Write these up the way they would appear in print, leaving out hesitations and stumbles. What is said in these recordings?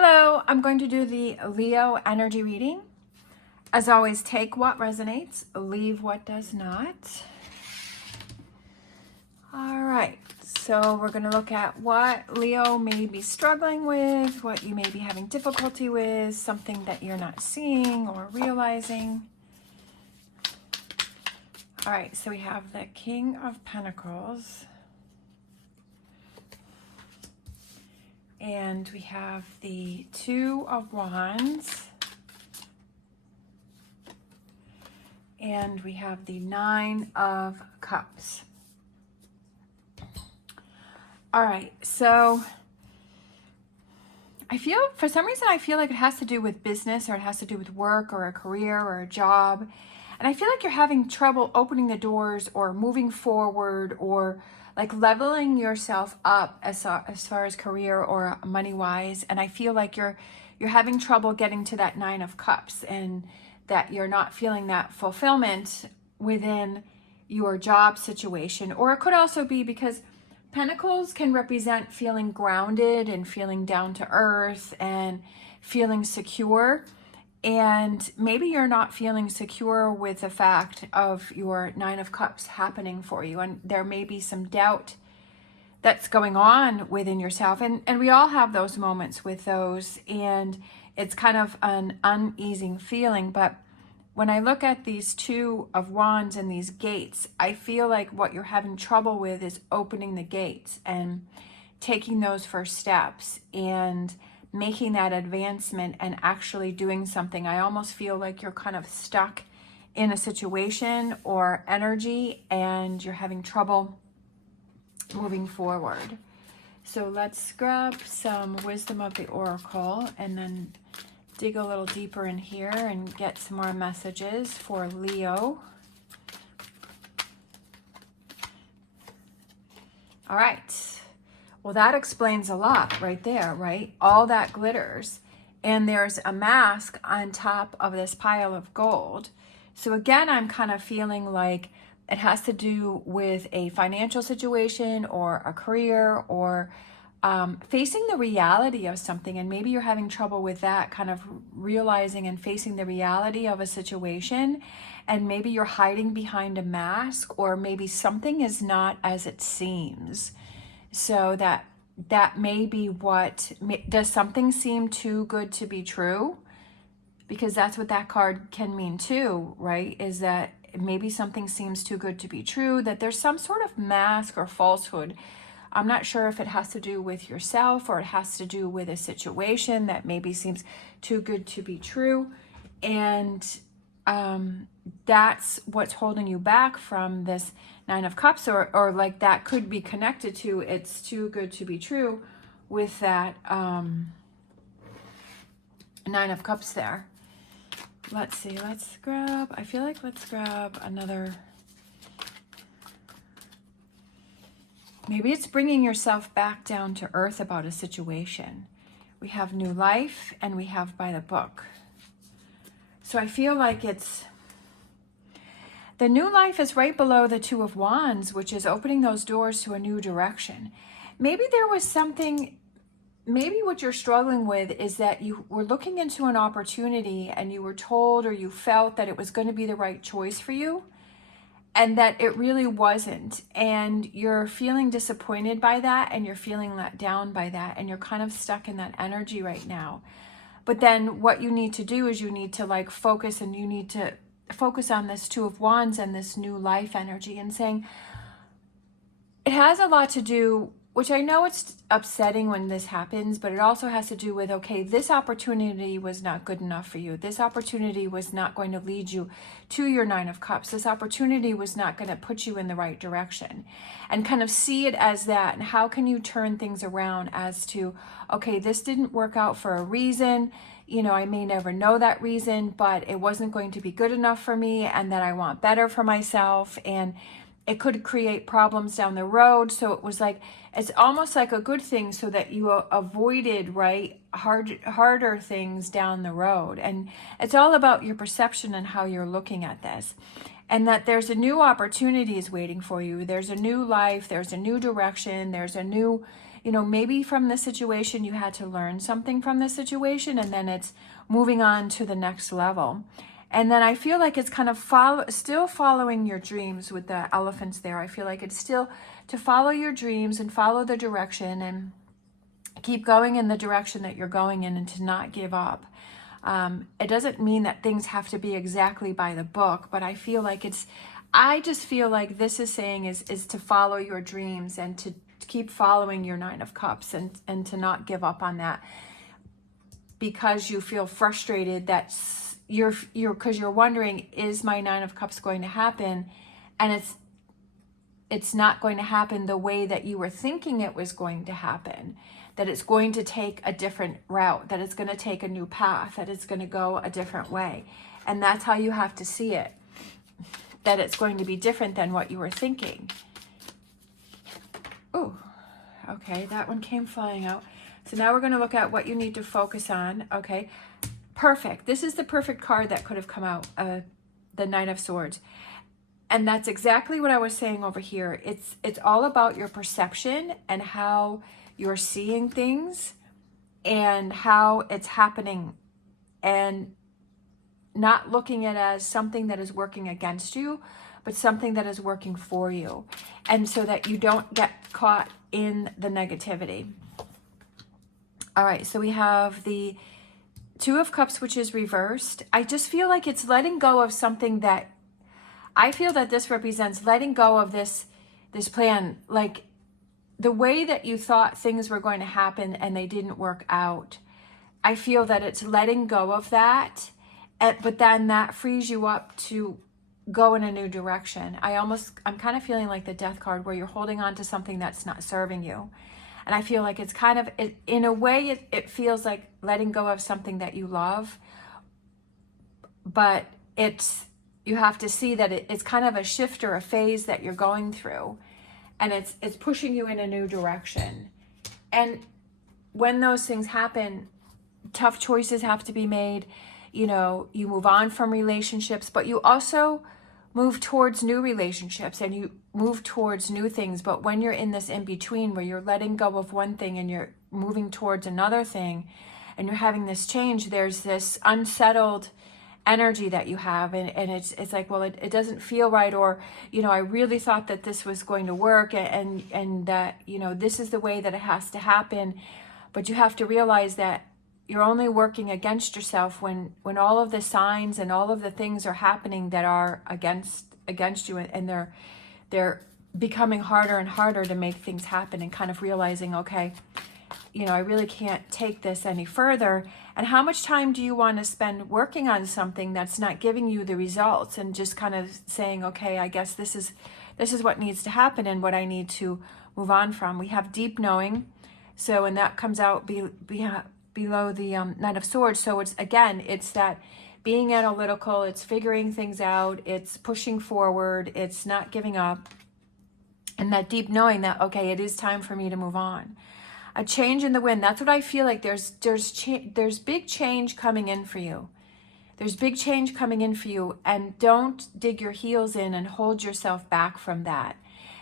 Hello, I'm going to do the Leo energy reading. As always, take what resonates, leave what does not. All right, so we're going to look at what Leo may be struggling with, what you may be having difficulty with, something that you're not seeing or realizing. All right, so we have the King of Pentacles. And we have the Two of Wands. And we have the Nine of Cups. All right, so for some reason, I feel like it has to do with business, or it has to do with work or a career or a job. And I feel like you're having trouble opening the doors or moving forward or like leveling yourself up as far as career or money-wise. And I feel like you're having trouble getting to that Nine of Cups, and that you're not feeling that fulfillment within your job situation. Or it could also be because Pentacles can represent feeling grounded and feeling down to earth and feeling secure. And maybe you're not feeling secure with the fact of your Nine of Cups happening for you. And there may be some doubt that's going on within yourself. And we all have those moments with those. And it's kind of an uneasy feeling. But when I look at these Two of Wands and these gates, I feel like what you're having trouble with is opening the gates and taking those first steps and making that advancement and actually doing something. I almost feel like you're kind of stuck in a situation or energy and you're having trouble moving forward. So let's grab some wisdom of the oracle and then dig a little deeper in here and get some more messages for Leo. All right. Well, that explains a lot right there, right? All that glitters. And there's a mask on top of this pile of gold. So again, I'm kind of feeling like it has to do with a financial situation or a career or facing the reality of something. And maybe you're having trouble with that, kind of realizing and facing the reality of a situation. And maybe you're hiding behind a mask, or maybe something is not as it seems. So that may be what, does something seem too good to be true? Because that's what that card can mean too, right? Is that maybe something seems too good to be true, that there's some sort of mask or falsehood. I'm not sure if it has to do with yourself or it has to do with a situation that maybe seems too good to be true. And that's what's holding you back from this Nine of Cups, or like that could be connected to it's too good to be true with that Nine of Cups there. Let's see, let's grab another. Maybe it's bringing yourself back down to earth about a situation. We have new life and we have by the book. So I feel like the new life is right below the Two of Wands, which is opening those doors to a new direction. Maybe there was something, maybe what you're struggling with is that you were looking into an opportunity and you were told or you felt that it was going to be the right choice for you, and that it really wasn't. And you're feeling disappointed by that, and you're feeling let down by that, and you're kind of stuck in that energy right now. But then what you need to do is you need to like focus, and you need to focus on this Two of Wands and this new life energy, and saying it has a lot to do, which I know it's upsetting when this happens, but it also has to do with, okay, this opportunity was not good enough for you. This opportunity was not going to lead you to your Nine of Cups. This opportunity was not going to put you in the right direction. And kind of see it as that. And how can you turn things around as to, okay, this didn't work out for a reason. You know, I may never know that reason, but it wasn't going to be good enough for me, and that I want better for myself. And it could create problems down the road. So it was like, it's almost like a good thing so that you avoided, right, harder things down the road. And it's all about your perception and how you're looking at this. And that there's a new opportunity is waiting for you. There's a new life. There's a new direction. There's a new maybe from this situation you had to learn something from this situation, and then it's moving on to the next level. And then I feel like it's kind of still following your dreams with the elephants there. I feel like it's still to follow your dreams and follow the direction and keep going in the direction that you're going in, and to not give up. It doesn't mean that things have to be exactly by the book, but I just feel like this is saying is to follow your dreams and to keep following your Nine of Cups, and to not give up on that, because you feel frustrated that because you're wondering, is my Nine of Cups going to happen? And it's not going to happen the way that you were thinking it was going to happen, that it's going to take a different route, that it's going to take a new path, that it's going to go a different way. And that's how you have to see it, that it's going to be different than what you were thinking. Oh, okay, that one came flying out. So now we're going to look at what you need to focus on. Okay, perfect. This is the perfect card that could have come out, the Knight of Swords. And that's exactly what I was saying over here. It's all about your perception and how you're seeing things and how it's happening, and not looking at it as something that is working against you, but something that is working for you. And so that you don't get caught in the negativity. All right, so we have the Two of Cups, which is reversed. I just feel like it's letting go of something that, I feel that this represents letting go of this plan, like the way that you thought things were going to happen and they didn't work out. I feel that it's letting go of that, but then that frees you up to go in a new direction. I'm kind of feeling like the Death card, where you're holding on to something that's not serving you. And I feel like it's kind of, in a way, it feels like letting go of something that you love, but you have to see that it's kind of a shift or a phase that you're going through, and it's pushing you in a new direction. And when those things happen, tough choices have to be made. You move on from relationships, but you also move towards new relationships, and you move towards new things. But when you're in this in-between, where you're letting go of one thing and you're moving towards another thing, and you're having this change, there's this unsettled energy that you have, and it's like, well, it doesn't feel right, or I really thought that this was going to work, and that this is the way that it has to happen. But you have to realize that you're only working against yourself when all of the signs and all of the things are happening that are against you, and they're becoming harder and harder to make things happen, and kind of realizing, okay, I really can't take this any further. And how much time do you want to spend working on something that's not giving you the results, and just kind of saying, okay, I guess this is what needs to happen and what I need to move on from. We have deep knowing. So, and that comes out below the Knight of Swords. So it's that being analytical, it's figuring things out, it's pushing forward, it's not giving up. And that deep knowing that, okay, it is time for me to move on. A change in the wind. That's what I feel like. There's big change coming in for you. There's big change coming in for you, and don't dig your heels in and hold yourself back from that.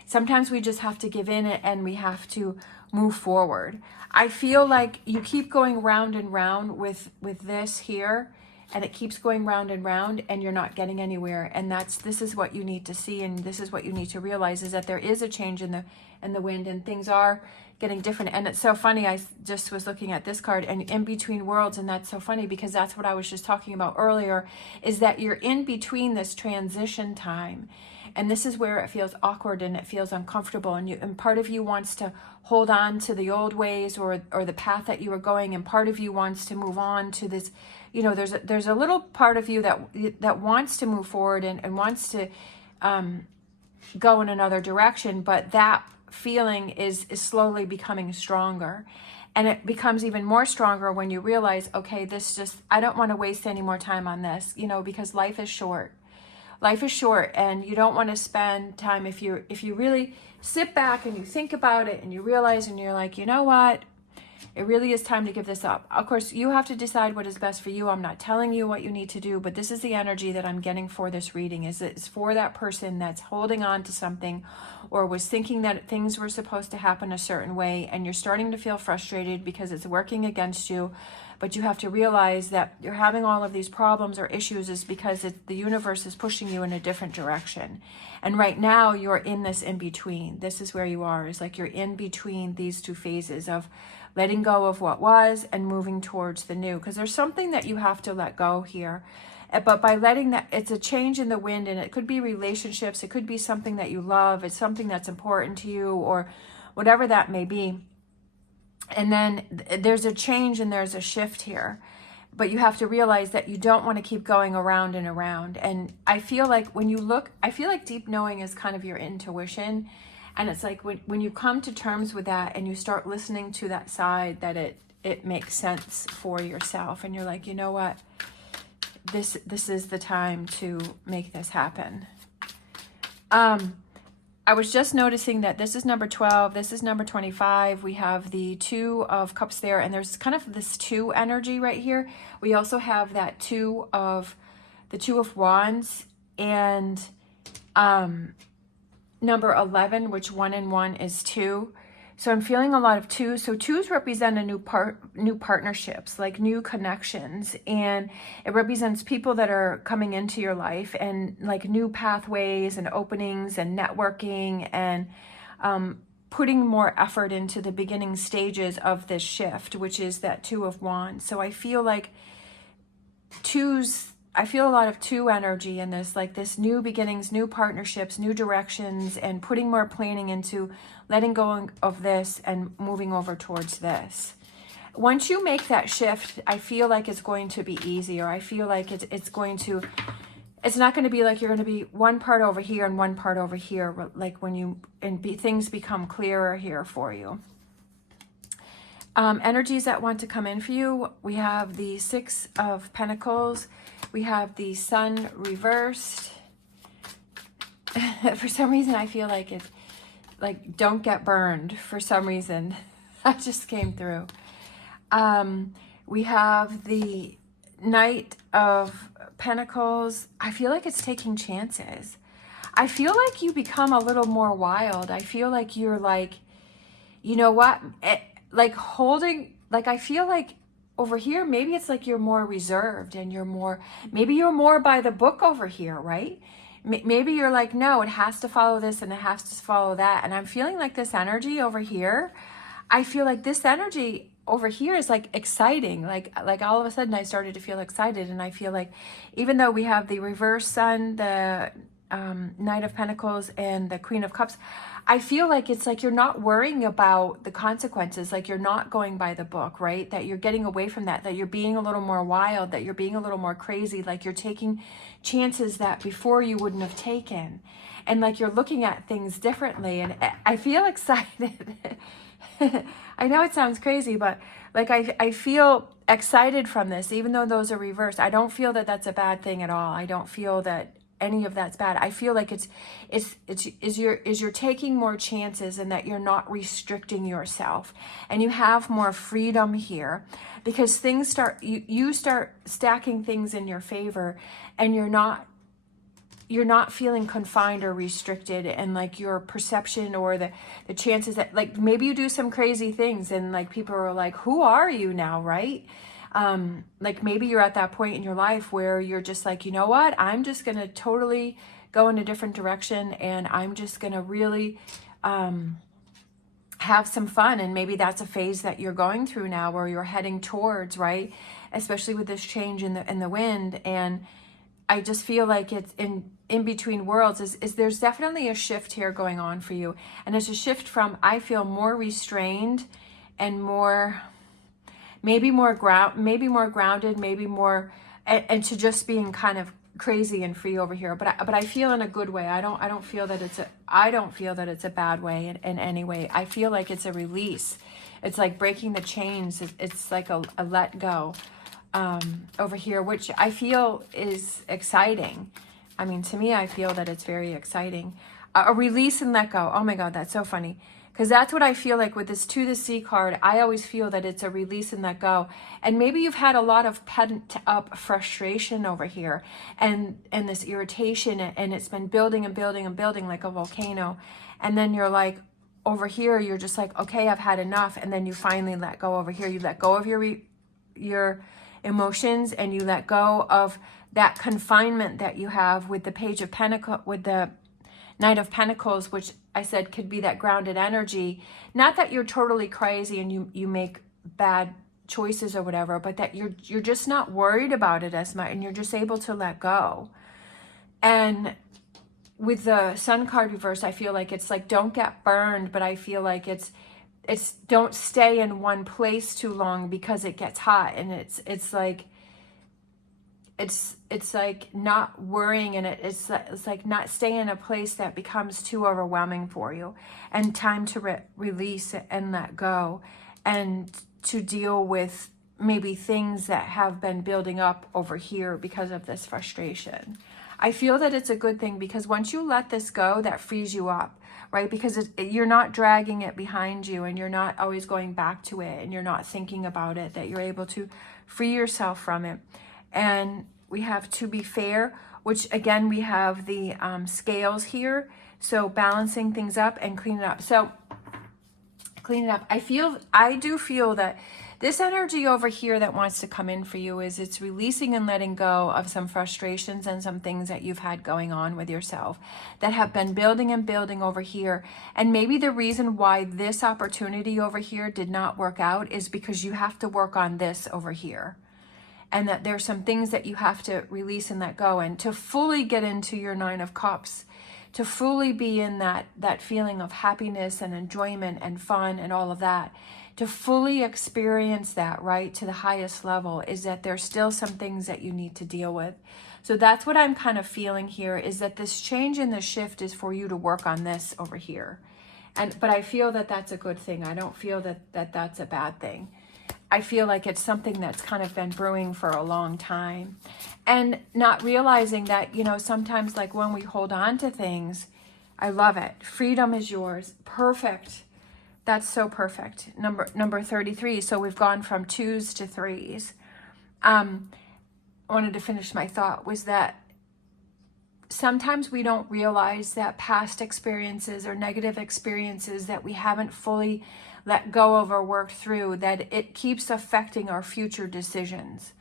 Sometimes we just have to give in, and we have to move forward. I feel like you keep going round and round with this here, and it keeps going round and round, and you're not getting anywhere. And this is what you need to see, and this is what you need to realize, is that there is a change in the wind, and things are getting different. And it's so funny, I just was looking at this card, and in between worlds, and that's so funny because that's what I was just talking about earlier, is that you're in between this transition time, and this is where it feels awkward and it feels uncomfortable, and part of you wants to hold on to the old ways or the path that you were going, and part of you wants to move on to this. There's a little part of you that wants to move forward and wants to go in another direction, but that feeling is slowly becoming stronger, and it becomes even more stronger when you realize, okay, I don't want to waste any more time on this, because life is short, and you don't want to spend time, if you really sit back and you think about it and you realize, and you're like, you know what, It really is time to give this up. Of course, you have to decide what is best for you. I'm not telling you what you need to do, but this is the energy that I'm getting for this reading. Is it's for that person that's holding on to something or was thinking that things were supposed to happen a certain way, and you're starting to feel frustrated because it's working against you. But you have to realize that you're having all of these problems or issues is because the universe is pushing you in a different direction. And right now you're in this in between. This is where you are. It's like you're in between these two phases of letting go of what was and moving towards the new. Because there's something that you have to let go here. But by letting that, it's a change in the wind, and it could be relationships. It could be something that you love. It's something that's important to you, or whatever that may be. And then there's a change and there's a shift here. But you have to realize that you don't want to keep going around and around. And I feel like when you look, I feel like deep knowing is kind of your intuition. And it's like when you come to terms with that and you start listening to that side, that it makes sense for yourself. And you're like, you know what? This is the time to make this happen. I was just noticing that this is number 12. This is number 25. We have the 2 of Cups there. And there's kind of this 2 energy right here. We also have that the 2 of Wands and number 11, which 1 and 1 is 2. So I'm feeling a lot of 2s. So 2s represent a new partnerships, like new connections. And it represents people that are coming into your life and like new pathways and openings and networking and putting more effort into the beginning stages of this shift, which is that 2 of Wands. So I feel like 2s, I feel a lot of 2 energy in this, like this new beginnings, new partnerships, new directions, and putting more planning into letting go of this and moving over towards this. Once you make that shift, I feel like it's going to be easier. I feel like it's not going to be like you're going to be one part over here and one part over here, like when things become clearer here for you. Energies that want to come in for you, we have the 6 of Pentacles. We have the Sun reversed. For some reason, I feel like it's like, don't get burned for some reason. That just came through. We have the Knight of Pentacles. I feel like it's taking chances. I feel like you become a little more wild. I feel like you're like, you know what? Like holding, like I feel like over here, maybe it's like you're more reserved and maybe you're more by the book over here, right? Maybe you're like, no, it has to follow this and it has to follow that. And I'm feeling like this energy over here, I feel like this energy over here is like exciting. Like all of a sudden I started to feel excited. And I feel like even though we have the reverse Sun, the Knight of Pentacles and the Queen of Cups, I feel like it's like you're not worrying about the consequences, like you're not going by the book, right? That you're getting away from that you're being a little more wild, that you're being a little more crazy, like you're taking chances that before you wouldn't have taken. And like you're looking at things differently. And I feel excited. I know it sounds crazy, but like I feel excited from this, even though those are reversed. I don't feel that that's a bad thing at all. I don't feel that any of that's bad. I feel like you're taking more chances and that you're not restricting yourself and you have more freedom here because things you start stacking things in your favor and you're not feeling confined or restricted, and like your perception or the chances that like maybe you do some crazy things and like people are like, who are you now, right? Like maybe you're at that point in your life where you're just like, you know what, I'm just going to totally go in a different direction and I'm just going to really have some fun. And maybe that's a phase that you're going through now where you're heading towards, right? Especially with this change in the wind. And I just feel like it's in between worlds is there's definitely a shift here going on for you. And it's a shift from, I feel more restrained and more... maybe more grounded, maybe more, and to just being kind of crazy and free over here. But I feel in a good way. I don't feel that it's a bad way in any way. I feel like it's a release. It's like breaking the chains. It's like a let go over here, which I feel is exciting. I mean, to me, I feel that it's very exciting. A release and let go. Oh my God, that's so funny. Because that's what I feel like with this To the Sea card. I always feel that it's a release and let go. And maybe you've had a lot of pent up frustration over here and this irritation, and it's been building and building and building like a volcano. And then you're like, over here, you're just like, okay, I've had enough. And then you finally let go over here. You let go of your emotions, and you let go of that confinement that you have with the Page of Pentacles, with the Knight of Pentacles, which I said could be that grounded energy. Not that you're totally crazy and you make bad choices or whatever, but that you're just not worried about it as much, and you're just able to let go. And with the Sun card reverse, I feel like it's like, don't get burned, but I feel like it's don't stay in one place too long because it gets hot. And it's like not worrying, and it's like not staying in a place that becomes too overwhelming for you, and time to release and let go, and to deal with maybe things that have been building up over here because of this frustration. I feel that it's a good thing, because once you let this go, that frees you up, right? Because you're not dragging it behind you, and you're not always going back to it, and you're not thinking about it, that you're able to free yourself from it. And we have To Be Fair, which again, we have the scales here. So balancing things up and cleaning up. So clean it up. I do feel that this energy over here that wants to come in for you is it's releasing and letting go of some frustrations and some things that you've had going on with yourself that have been building and building over here. And maybe the reason why this opportunity over here did not work out is because you have to work on this over here. And that there's some things that you have to release and let go. And to fully get into your Nine of Cups, to fully be in that feeling of happiness and enjoyment and fun and all of that, to fully experience that, right, to the highest level, is that there's still some things that you need to deal with. So that's what I'm kind of feeling here, is that this change and this shift is for you to work on this over here. But I feel that that's a good thing. I don't feel that that's a bad thing. I feel like it's something that's kind of been brewing for a long time. And not realizing that, sometimes like when we hold on to things, I love it. Freedom is yours. Perfect. That's so perfect. Number 33. So we've gone from 2s to 3s. I wanted to finish my thought, was that sometimes we don't realize that past experiences or negative experiences that we haven't fully let go of or worked through, that it keeps affecting our future decisions.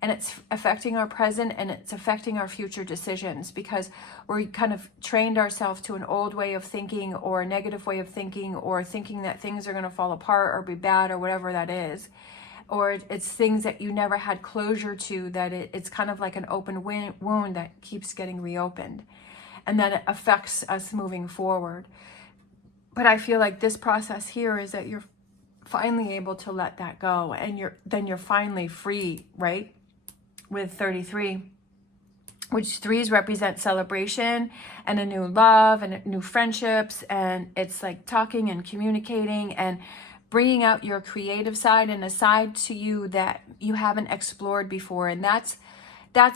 And it's affecting our present, and it's affecting our future decisions, because we're kind of trained ourselves to an old way of thinking, or a negative way of thinking, or thinking that things are going to fall apart or be bad or whatever that is. Or it's things that you never had closure to, that it's kind of like an open wound that keeps getting reopened. And then it affects us moving forward. But I feel like this process here is that you're finally able to let that go, and you're finally free, right? With 33, which 3s represent celebration and a new love and new friendships, and it's like talking and communicating and bringing out your creative side and a side to you that you haven't explored before. And that's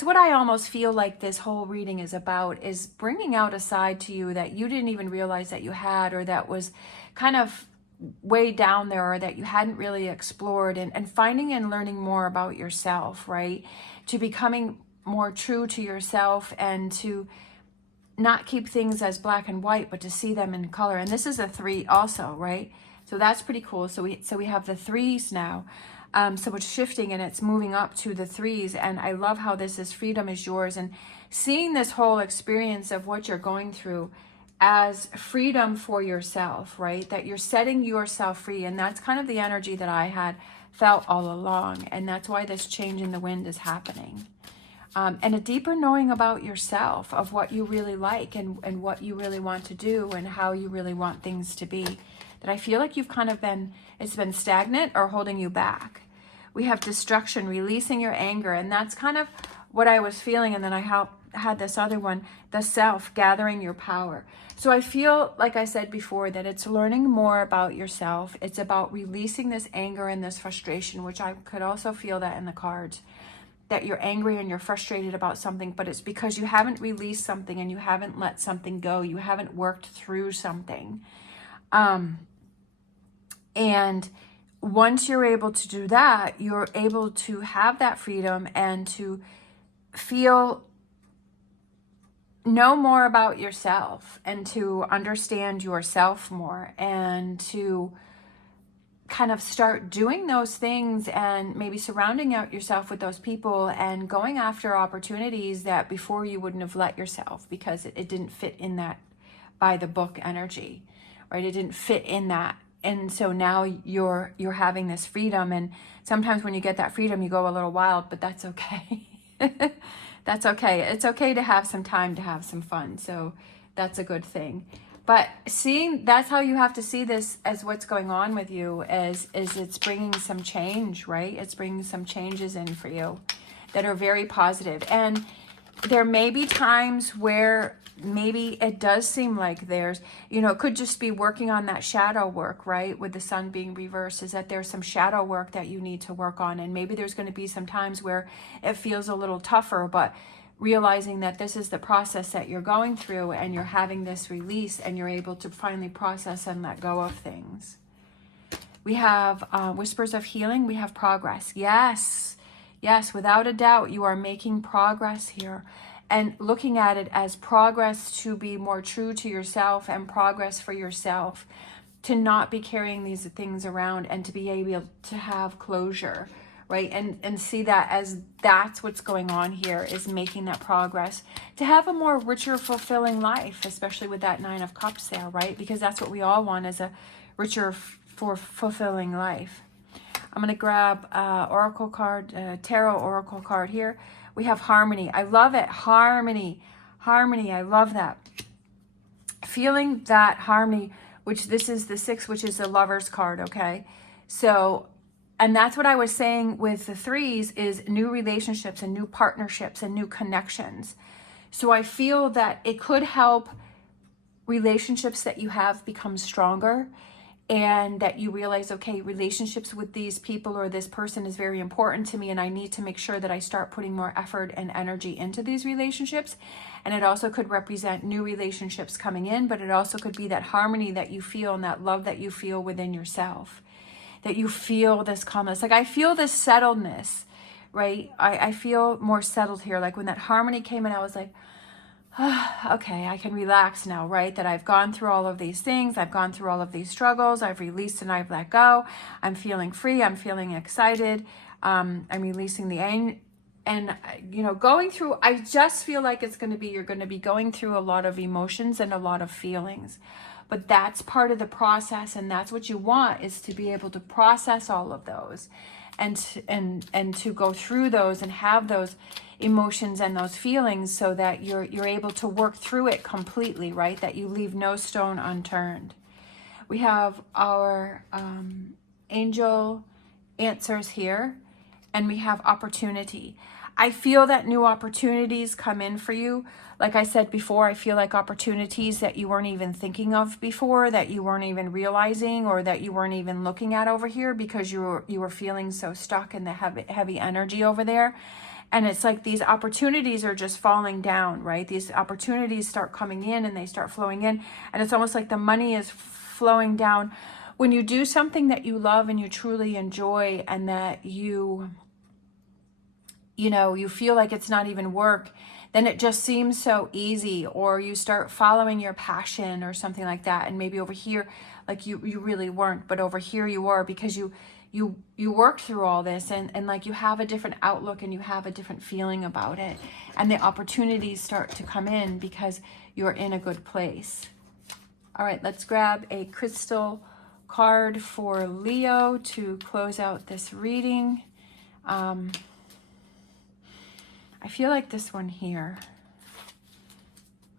what I almost feel like this whole reading is about, is bringing out a side to you that you didn't even realize that you had, or that was kind of way down there, or that you hadn't really explored, and finding and learning more about yourself, right? To becoming more true to yourself, and to not keep things as black and white, but to see them in color. And this is a 3 also, right? So that's pretty cool. So we have the 3s now. So it's shifting and it's moving up to the 3s. And I love how this is freedom is yours, and seeing this whole experience of what you're going through as freedom for yourself, right? That you're setting yourself free. And that's kind of the energy that I had felt all along. And that's why this change in the wind is happening. And a deeper knowing about yourself, of what you really like, and what you really want to do, and how you really want things to be. That I feel like you've kind of it's been stagnant or holding you back. We have destruction, releasing your anger. And that's kind of what I was feeling. And then I had this other one, the self, gathering your power. So I feel, like I said before, that it's learning more about yourself. It's about releasing this anger and this frustration, which I could also feel that in the cards, that you're angry and you're frustrated about something, but it's because you haven't released something, and you haven't let something go. You haven't worked through something. And once you're able to do that, you're able to have that freedom and to know more about yourself and to understand yourself more and to kind of start doing those things and maybe surrounding yourself with those people and going after opportunities that before you wouldn't have let yourself, because it didn't fit in that by the book energy, right? It didn't fit in that. And so now you're having this freedom, and sometimes when you get that freedom, you go a little wild, but that's okay. That's okay. It's okay to have some time to have some fun. So that's a good thing. But that's how you have to see this as what's going on with you, is it's bringing some change, right? It's bringing some changes in for you that are very positive. And there may be times where maybe it does seem like there's, it could just be working on that shadow work, right? With the sun being reversed, is that there's some shadow work that you need to work on. And maybe there's going to be some times where it feels a little tougher, but realizing that this is the process that you're going through and you're having this release and you're able to finally process and let go of things. We have whispers of healing. We have progress. Yes, without a doubt, you are making progress here. And looking at it as progress to be more true to yourself and progress for yourself, to not be carrying these things around and to be able to have closure, right? And see that as that's what's going on here, is making that progress to have a more richer, fulfilling life, especially with that 9 of Cups there, right? Because that's what we all want, is a richer, fulfilling life. I'm going to grab Oracle card, Tarot Oracle card here. We have harmony. I love it. Harmony. I love that. Feeling that harmony, which this is the 6, which is the Lover's card, okay? So, and that's what I was saying with the 3s, is new relationships and new partnerships and new connections. So I feel that it could help relationships that you have become stronger, and that you realize, okay, relationships with these people or this person is very important to me, and I need to make sure that I start putting more effort and energy into these relationships. And it also could represent new relationships coming in, but it also could be that harmony that you feel and that love that you feel within yourself, that you feel this calmness. Like I feel this settledness, right? I feel more settled here. Like when that harmony came in, I was like, okay, I can relax now, right? That I've gone through all of these things. I've gone through all of these struggles. I've released and I've let go. I'm feeling free. I'm feeling excited. I'm releasing the anger. And, going through, I just feel like you're going to be going through a lot of emotions and a lot of feelings. But that's part of the process. And that's what you want, is to be able to process all of those and to go through those and have those emotions and those feelings, so that you're able to work through it completely, right? That you leave no stone unturned. We have our angel answers here, and we have opportunity. I feel that new opportunities come in for you. Like I said before, I feel like opportunities that you weren't even thinking of before, that you weren't even realizing, or that you weren't even looking at over here, because you were feeling so stuck in the heavy energy over there. And it's like these opportunities are just falling down, right? These opportunities start coming in and they start flowing in. And it's almost like the money is flowing down. When you do something that you love and you truly enjoy, and that you feel like it's not even work, then it just seems so easy. Or you start following your passion or something like that. And maybe over here, like you really weren't, but over here you are, because you worked through all this, and like you have a different outlook and you have a different feeling about it, and the opportunities start to come in because you're in a good place. All right, let's grab a crystal card for Leo to close out this reading. I feel like this one here.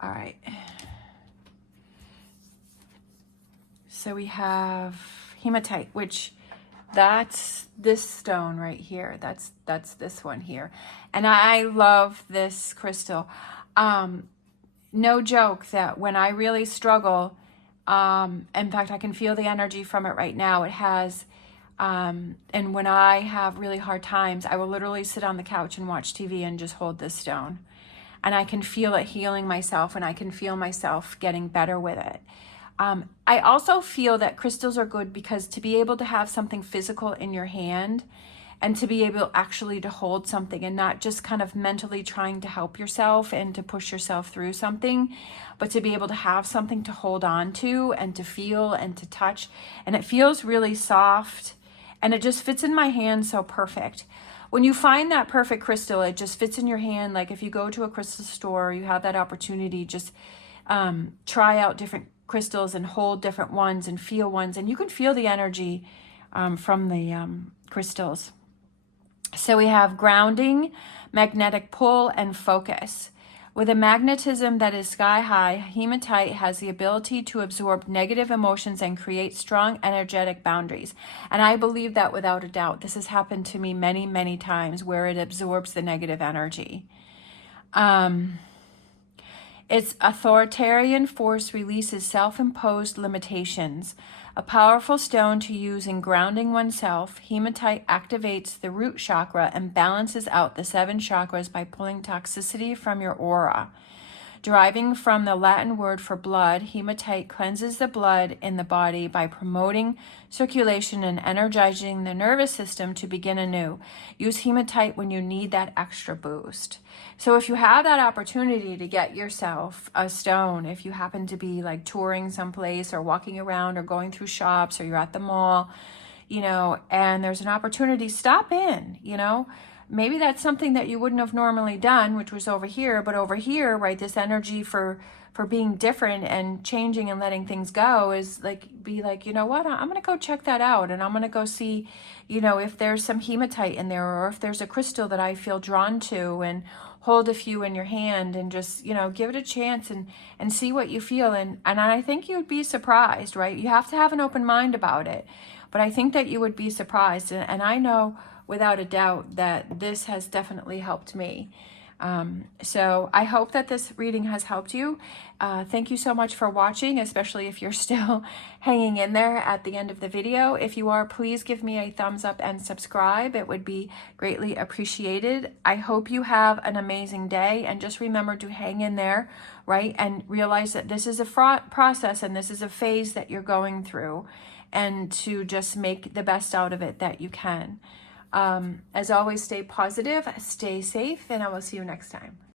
All right. So we have hematite, which that's this stone right here. That's this one here. And I love this crystal. No joke that when I really struggle, in fact, I can feel the energy from it right now. It has, and when I have really hard times, I will literally sit on the couch and watch TV and just hold this stone. And I can feel it healing myself, and I can feel myself getting better with it. I also feel that crystals are good because to be able to have something physical in your hand and to be able actually to hold something and not just kind of mentally trying to help yourself and to push yourself through something, but to be able to have something to hold on to and to feel and to touch. And it feels really soft and it just fits in my hand so perfect. When you find that perfect crystal, it just fits in your hand. Like if you go to a crystal store, you have that opportunity, just try out different crystals and hold different ones and feel ones, and you can feel the energy from the crystals. So we have grounding, magnetic pull, and focus. With a magnetism that is sky high, hematite has the ability to absorb negative emotions and create strong energetic boundaries. And I believe that without a doubt. This has happened to me many, many times where it absorbs the negative energy. Its authoritarian force releases self-imposed limitations. A powerful stone to use in grounding oneself, hematite activates the root chakra and balances out the 7 chakras by pulling toxicity from your aura. Deriving from the Latin word for blood, hematite cleanses the blood in the body by promoting circulation and energizing the nervous system to begin anew. Use hematite when you need that extra boost. So if you have that opportunity to get yourself a stone, if you happen to be like touring someplace or walking around or going through shops or you're at the mall, and there's an opportunity, stop in, Maybe that's something that you wouldn't have normally done, which was over here, but over here, right, this energy for being different and changing and letting things go is be like, you know what, I'm going to go check that out, and I'm going to go see, if there's some hematite in there, or if there's a crystal that I feel drawn to, and hold a few in your hand and just, give it a chance and see what you feel. And I think you'd be surprised, right? You have to have an open mind about it, but I think that you would be surprised. And I know without a doubt that this has definitely helped me. So I hope that this reading has helped you. Thank you so much for watching, especially if you're still hanging in there at the end of the video. If you are, please give me a thumbs up and subscribe. It would be greatly appreciated. I hope you have an amazing day, and just remember to hang in there, right? And realize that this is a process and this is a phase that you're going through, and to just make the best out of it that you can. As always, stay positive, stay safe, and I will see you next time.